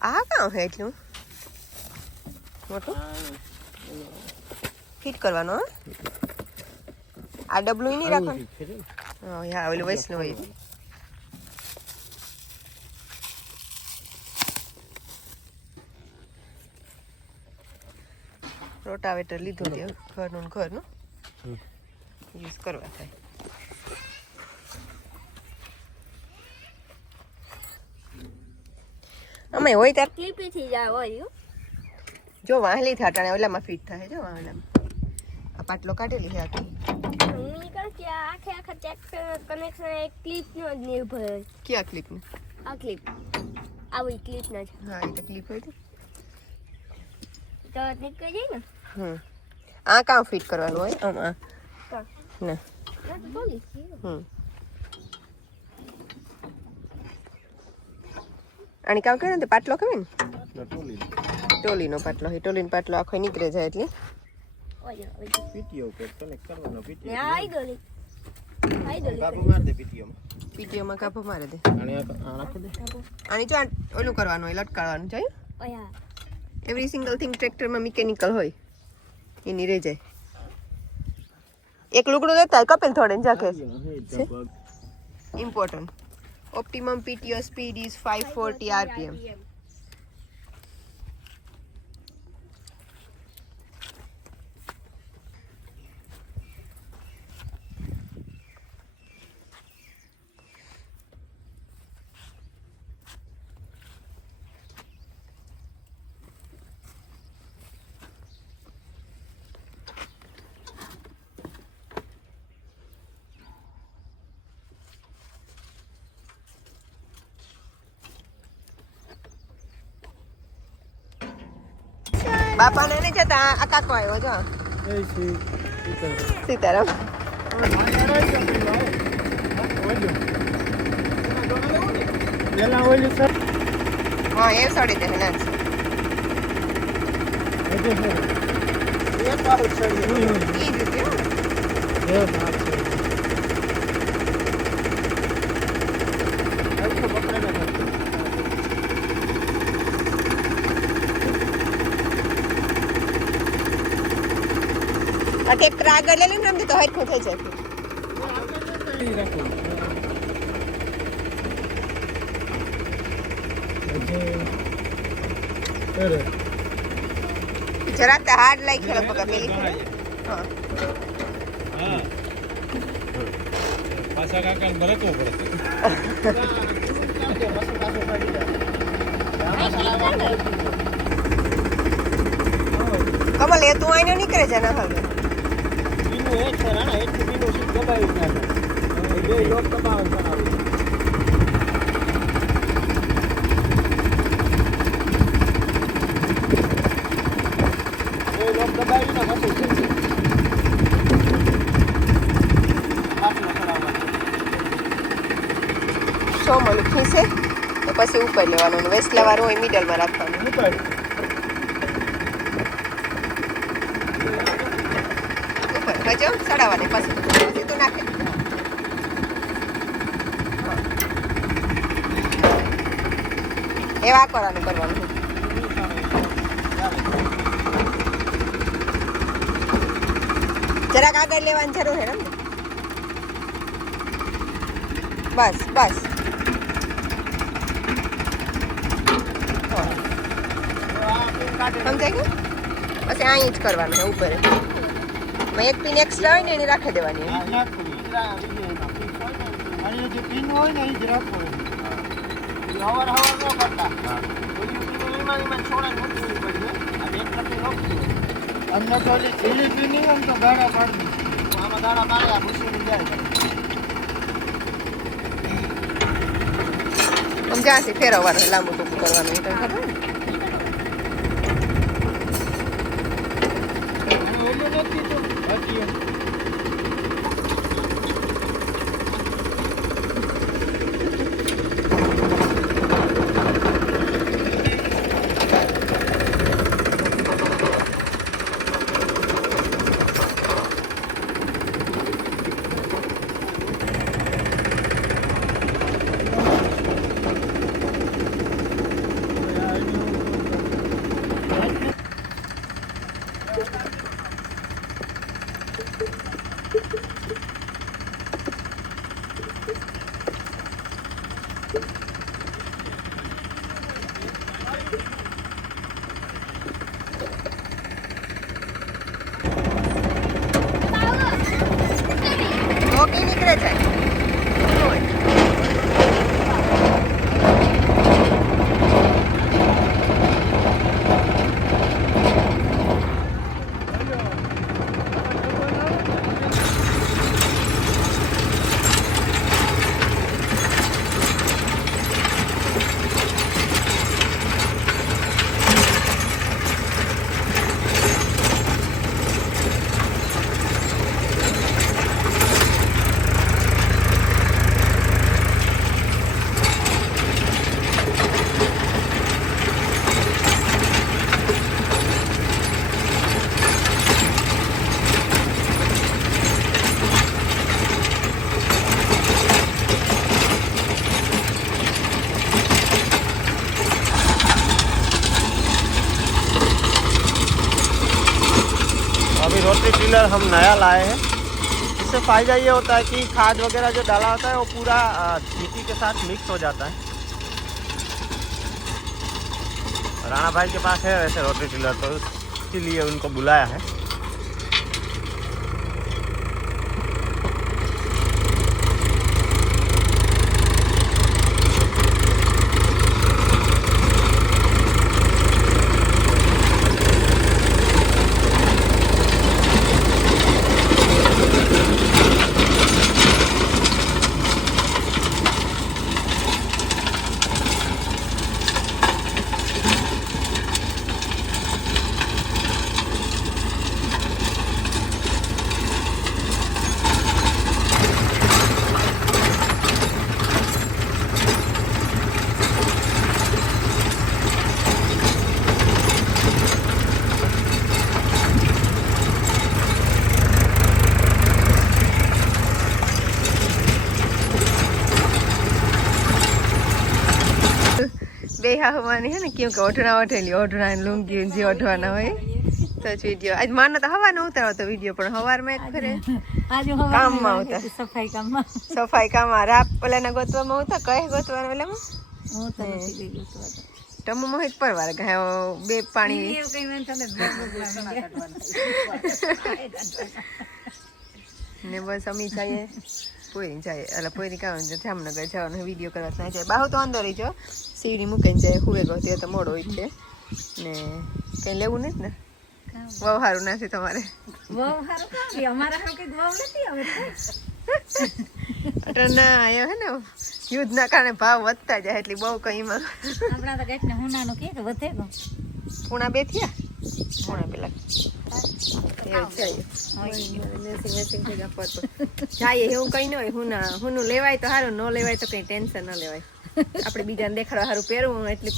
આ કાં હે એટલું મોટું ફિટ કરવાનું આ ડબલું નહીં રાખવાનું હા યા ઓલું વૈષ્ણવ હોય રોટાવેટર લીધું છે ઘરનું યુઝ કરવા થાય અમે હોય ત્યારે ક્લિપી થી જાય હોય જો વાહલી થાટાણે ઓલામાં ફિટ થાય જો ઓલામાં આ પાટલો કાઢેલી છે આખી મમ્મી કહે કે આખે આખા ચેક કનેક્શન એક ક્લિપ નો જ નિર્ભર હોય ક્યાં ક્લિપ ને આ ક્લિપ આવી ક્લિપ ના છે હા એ તો ક્લિપ હોય તો નીકળી જાય ને આ કામ ફિટ કરવાનું હોય આમ આ ના ના તો બોલી અને કામ કરે ને પાટલો કહેવાય ને ટોલીનો પાટલો હોય ટોલીનો પાટલો આખો નીકળે જાય એટલે પીટીઓમાં કાપો મારે દે આની જો ઓલું કરવાનું હોય લટકાવવાનું છે એવરી સિંગલ થિંગ ટ્રેક્ટરમાં મિકેનિકલ હોય એની રહી જાય એક લુગડું લેતા કપેલ થોડે જાકે important optimum PTO speed is 540 rpm બાપાને નહીં જતા આ કાકો આવ્યો જો સીતારામ હા એ સડી દે ના ટ્રેક્ટર આગળ લઈ લઈને તો હરખું થઈ જાય જરા તો હાર્ડ લાઈ ખેલો પકા પેલી હા પાછા કાકા બરકવો પડે કમલ એ તું આઈને નીકળે છે ના હવે એક છે રાણા એક બીનો સીટ દબાવી નાખે બે લોક દબાવન કરાવે એ લોક દબાવી ના પછી સો મળી ખીસે તો પછી ઉપર લેવાનું વેસ્ટલા વાળું હોય મિડલમાં રાખવાનું ઉપર હજો સડાવવાને પછી તો નાખે એવા કરવાનું જરાક આગળ લેવાની જરૂર છે ને બસ બસ સમજાય ગયું પછી અહીં જ કરવાનું છે ઉપર એક પિન એક્સ્ટ્રા હોય ને એની રાખી દેવાની સમજાશે ફેરવવાનું લાંબુ ટૂંકું કરવાનું એ તો ખબર ને ઓકે નીકળે છે. अभी रोटरी टिलर हम नया लाए हैं. इससे फ़ायदा ये होता है कि खाद वगैरह जो डाला होता है वो पूरा मिट्टी के साथ मिक्स हो जाता है. राणा भाई के पास है वैसे रोटरी टिलर, तो इसीलिए उनको बुलाया है. બે હવાની હે ને કેમ કે ઓઢણા ઓઢેલી ઓઢણા લુંગી જે ઓઢવાના હોય તો જ વિડીયો આજ માનો તો હવાનો ઉતારો તો વિડીયો પણ હવારમાં એક ફરે કામમાં ઉતાર સફાઈ કામમાં રાપ પેલાના ગોતવામાં ઉતા કહે ગોતવાનું પેલામાં ટમુ મોહિત પરવાર ગયા બે પાણી ને બસ અમી જઈએ પોઈની જાય એટલે પોઈની કામ જામનગર જવાનો વિડીયો કરવા ના જાય બાહુ તો અંદર જો સીડી મૂકીને જાય હુવે ગયો તે તો મોડો હોય છે ને કઈ લેવું નથી ને બહુ સારું નથી તમારે ના એ હે ને યુદ્ધના કારણે ભાવ વધતા જાય એટલે બહુ કઈમાં પૂણા બે થયા પૂણા પેલા જાય એવું કઈ ન હોય હુનું લેવાય તો સારું ન લેવાય તો કઈ ટેન્શન ન લેવાય આપણે બીજાને દેખાડવા સારું પહેરવું એટલે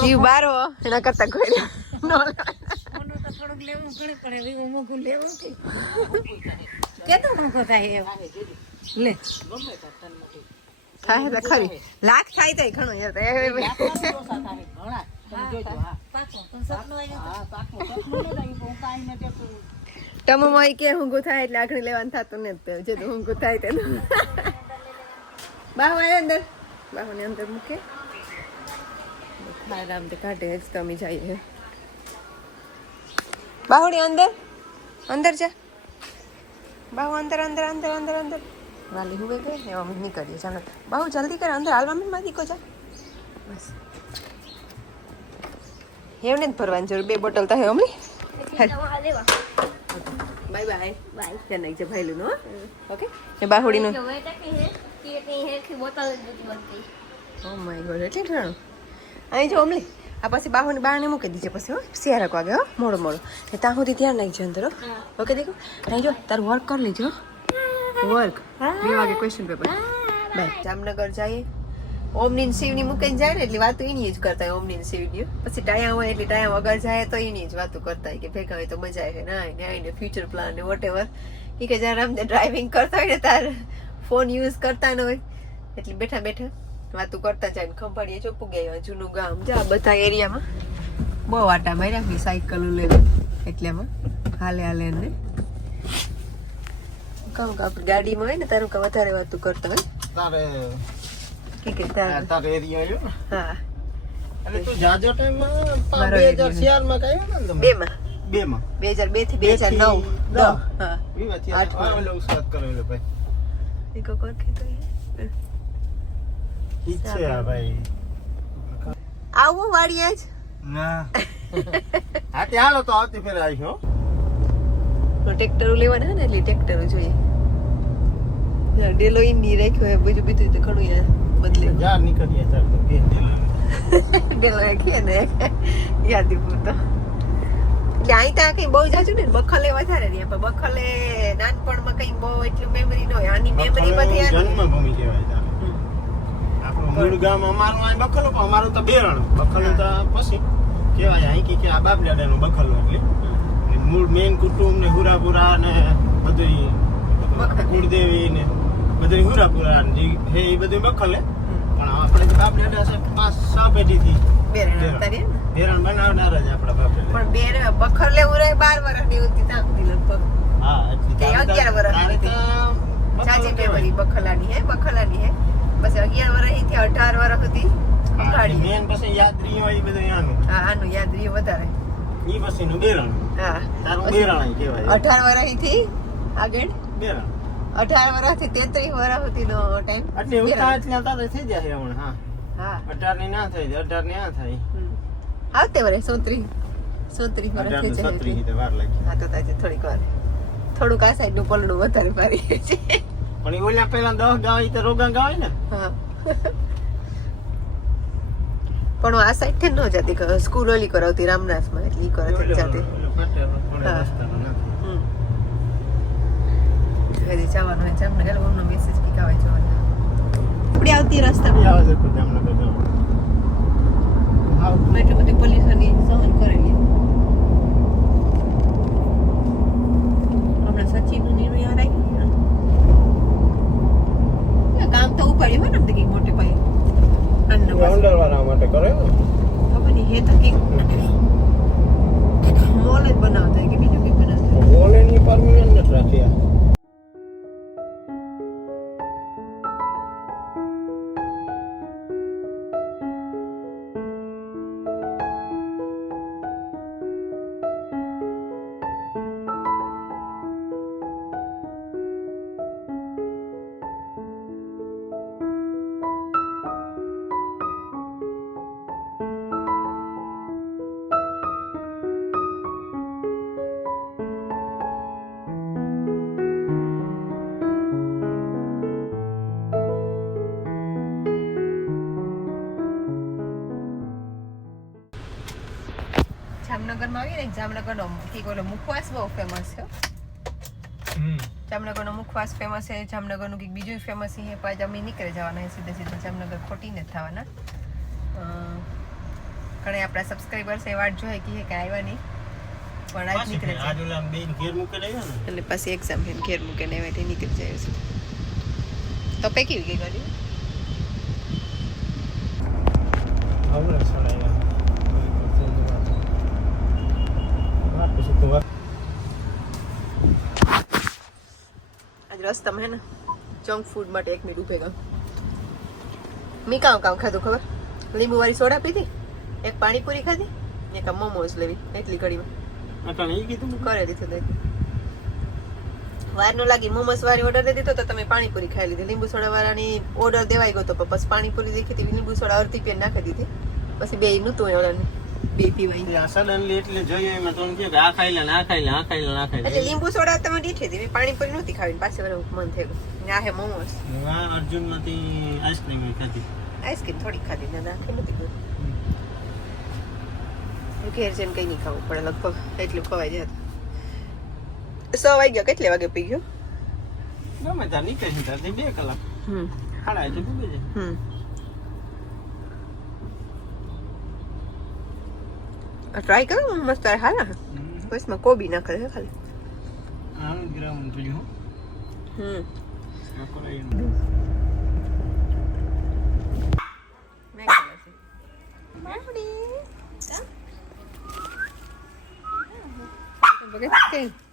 જીવ બારો એના કરતા કોઈ થાય તો ખરી લાખ થાય તો ઘણું ટમમાં કે ઊંઘું થાય એટલે આખડી લેવાનું થતું ને જે ઊંઘું થાય તેનું બાહુ આવે અંદર બાહુને અંદર મૂકે આરામથી કાઢે જ તમે જઈએ બાહુડી અંદર અંદર જા બાહુ અંદર અંદર અંદર અંદર અંદર વાલી હુવે ગઈ ને અમે નીકળીએ ચાલો બાહુ જલ્દી કર અંદર હાલવા માં દીકો જા બસ એમને જ ભરવાની જરૂર બે બોટલ તો હે અમલી બાય બાય બાય ત્યાં નહીં છે ભાઈલું નો ઓકે એ બાહુડીનું ઓ માય ગોડ એટલે ઠાણું અહીં જો અમલી આ પછી બાહુની બારણે મૂકી દીજે પછી હો શિયાળક વાગે હો મોડો મોડો ને ત્યાં સુધી ધ્યાન નાખજો અંદર ઓકે દેખો અહીં જો તારું વર્ક કરી લેજો વર્ક 2 વાગે ક્વેશ્ચન પેપર બાય જામનગર જઈએ ઓમની શિવની મૂકીને જાય ને એટલે વાતો એની જ કરતા હોય ઓમની શિવની પછી ટાયા હોય એટલે ટાયા વગર જાય તો એની જ વાતો કરતા હોય કે ભેગા હોય તો મજા આવે ના ને ફ્યુચર પ્લાન ને વોટ એવર એ કે જ્યારે અમને ડ્રાઇવિંગ કરતા હોય ને તાર ફોન યુઝ કરતા ન હોય એટલે બેઠા બેઠા વાતો કરતા જાય ને ખંભાળીએ ચોપું ગયા જૂનું ગામ જા બધા એરિયામાં બહુ આટા માર્યા સાયકલ લેવી એટલેમાં હાલે હાલે ને કહું કે આપણી ગાડીમાં હોય ને તારું કે વધારે વાતો કરતા હોય તારે એરિયા હા એટલે તું જાજો ટાઈમ માં મારો 2004 માં કયો ને તમે બે માં 2002 થી 2009 10 હા ઈ વાત આઠ માં. ઓલો ઉસ્તાદ કરેલો ભાઈ ઈકો કોર ખેતો ઈ છે આ ભાઈ આવું વાડીએ જ ના હા તે હાલો તો આવતી ફેર આવી હો ટ્રેક્ટર લેવાના હે ને એટલે ટ્રેક્ટર જોઈએ ડેલો ઈન ની રાખ્યો હે બીજું તો ઘણું યાર બદલે જા નીકળીએ ચાલ તો કે ડેલો કે ને યાદીપુર તો ક્યાંય ત્યાં કઈ બહુ જાજુ ને બખલે વધારે ને પણ બખલે નાનપણમાં કઈ બહુ એટલું મેમરી ન હોય આની મેમરી બધી આ જન્મભૂમિ કહેવાય તારે આપણું મૂળ ગામ અમારું અહીં બખલો પણ અમારું તો બેરણ બખલો તો પછી કહેવાય અહીં કે આ બાપ દાદાનું બખલો એટલે ને મૂળ મેન કુટુંબ ને હુરાપુરા ને બધું કુળદેવી ને બધું હુરાપુરા ને જે હે એ બધું બખલે પણ આપણે તો બાપ દાદા છે 5-6 પેઢીથી બેરણ તારી ને બેરણ બનાવનાર જ આપણા બાપ દાદા પણ બેર બખર લેવું રહે 12 વર્ષની હતી ત્યાં સુધી લગભગ હા એટલે તે 11 વર્ષની હતી ચાચી મેમરી બખલાની હે પછી 11 વર્ષથી 18 વર્ષ હતી અંગાડી મેન પછી યાત્રી હોય એ બધું આનું હા આનું યાદ રહ્યું વધારે ઈ પછીનું બેરણ હા તારું બેરણ કહેવાય 18 વર્ષથી આગળ બેરણ 18 વર્ષથી 33 વર્ષ સુધીનો ટાઈમ એટલે ઉતા એટલે તારે થઈ જાય હમણાં હા હા 18 ની ના થઈ જાય 18 ની આ થાય આવતે વર્ષ 34 વર્ષ થઈ 18 જાય 37 વાર લાગી હા તો તાજે થોડીક વાર થોડુંક આ સાઈડ નું પલડું વધારે મારી છે પણ ઈ ઓલા પહેલા 10 ગાય તો રોગા ગાય ને હા પણ આ સાઈડ થી ન જતી સ્કૂલ ઓલી કરાવતી રામનાથ માં એટલે ઈ કરાવતી જતી હજી જવાનું હોય જામનગર ઓનો મેસેજ કી કાવે જવાનું આપણી આવતી રસ્તા આવે છે તો જામનગર જવાનું એટલી બધી પોલીસોની સહન કરેલી હમણાં સચિનનું નિર્ણય રાખ્યું કામ તો ઉપાડ્યું હોય ને આમ તો કંઈક મોટે પાયે રાઉન્ડર વાળા માટે કરે ખબર નહીં હે તો કંઈક મોલ જ બનાવતા હોય કે બીજું કંઈક બનાવતા હોય બોલેની પરમિશન નથી રાખ્યા જામનગરમાં આવીએ ને જામનગરનો કંઈક ઓલો મુખવાસ બહુ ફેમસ છે જામનગરનો મુખવાસ ફેમસ છે જામનગરનું કંઈક બીજું ફેમસ છે પાછા અમે નીકળે જવાના સીધા જામનગર ખોટીને જ થવાના ઘણા આપણા સબસ્ક્રાઈબર્સ એ વાટ જોઈએ કે આવ્યા નહીં પણ આજ નીકળે છે આજ ઓલા બેન ઘેર મૂકે લઈ ને એટલે પછી એક્ઝામ છે ઘેર મૂકીને આવ્યા નીકળી જાય છે તો પેકી ગઈ ગાડી આવડે સડાયા પછી તો આજ રસ્તામાં હે ને જંક ફૂડ માટે 1 મિનિટ ઉભે ગયો મેં કામ ખાધું ખબર લીંબુ વાળી સોડા પીધી એક પાણીપુરી ખાધી એક મોમોસ લેવી એટલી ઘડીમાં અટાણે ઈ કીધું કરે દીધું તો વાર નો લાગી મોમોસ વાળી ઓર્ડર દીધો તો તમે પાણીપુરી ખાઈ લીધી લીંબુ સોડા વાળાની ઓર્ડર દેવાઈ ગયો તો પછી પાણીપુરી દેખી હતી લીંબુ સોડા અડધી પેન નાખી દીધી પછી બે નહોતું ઓર્ડર બે પીવાય સડનલી એટલે જોઈએ એમાં તો કે આ ખાઈ લે આ ખાઈ લે આ ખાઈ લે આ ખાઈ લે એટલે લીંબુ સોડા તમે દીઠી હતી પાણીપુરી નહોતી ખાવી પાછી વાર મન થઈ ગયું આ હે મોમોસ આ અર્જુન માંથી આઈસ્ક્રીમ ખાધી આઈસ્ક્રીમ થોડી ખાધી ને નાખી નથી ગયું ઘેર જઈને કઈ નહીં ખાવું પડે લગભગ એટલું ખવાઈ જાય 6 વાગ્યા કેટલે વાગે પી ગયો ગમે ત્યાં નીકળી ત્યાંથી 2 કલાક સાડા એટલે ડૂબી જાય ટ્રાય કરો મસ્ત હારા બસમાં કોબી નાખે છે ખાલી આનું ગ્રાઉન્ડ પડ્યું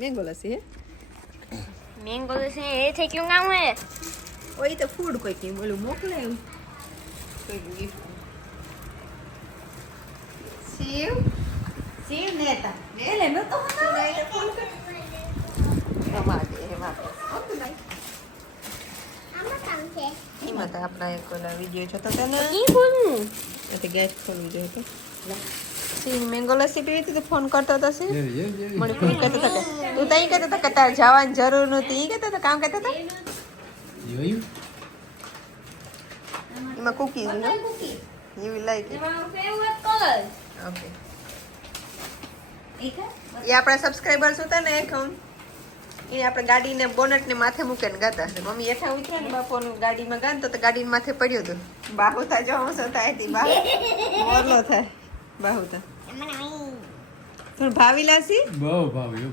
मैंगो लस्सी है मैंगो लस्सी ये थे क्यों गाँव है वही तो फूड कोई की बोलूं मोकले कोई गिफ्ट શિવ શિવ નેતા એટલે નો તો તમારે એમાં આમાં કામ છે એમાં તો આપણા એક ઓલા વિડીયો જોતો હતો ને ઈ બોલનું એટલે ગેસ ખોલવી જોઈએ તો સિંહ મેંગો લસ્સી પીવી હતી તો ફોન કરતો હતો સિંહ મને કોઈ કહેતો હતો કે તું તઈ કહેતો હતો કે તારે જવાની જરૂર નહોતી ઈ કહેતો હતો કામ કહેતો હતો એમાં કુકીઝ ને યુ વિલ લાઈક ઇટ મારો ફેવરેટ કલર ઓકે એક એ આપણા સબસ્ક્રાઇબર્સ હતા ને એક એ આપણે ગાડીને બોનટને માથે મૂકીને ગાતા મમ્મી હેઠા ઉતર્યા ને બાપોનું ગાડીમાં ગાન તો ગાડીને માથે પડ્યું હતું બાહુતા જો હું સતા હતી મોરલો થાય બાહુતા પણ ભાવી લાસી બહુ ભાવ્યું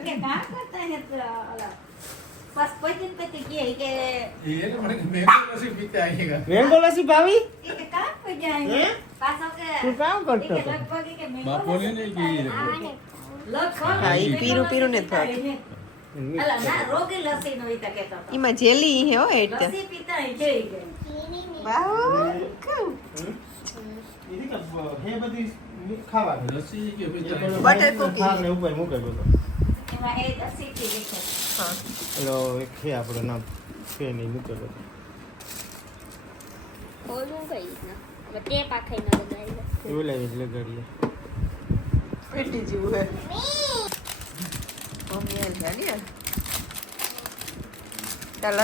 કે કામ કરતા હે તો ઓલા બસ પછી કે એ મને મેંગો લસ્સી પીતા આયેગા મેંગો લસ્સી ભાવી કે કામ પર જાય હે? પાછો કે તું કામ કરતો કે હતો લગભગ કે મેં બાપોને નહીં કીધી હા ઈ પીરું પીરું ને થાત અલા ના રોગી લસ્સી નો ઈતા કેતો હતો એમાં જેલી હે હો એટલે લસ્સી પીતા હે જઈ ગઈ બાહુ ઈદી કે હે બધી ખાવા લસ્સી કે પીતા બટર કુકી ખાને ઉપર મૂકે બધો એમાં એ લસ્સી પી ગઈ છે હા એલો એક છે આપણો નામ છે નહીં મૂકે બધો બોલવું કઈ રીતના હવે તે પાખાઈ ન લગાવી એવું લાવી લગાડીએ પેટી જેવું હે મમ્મી એમ છે ને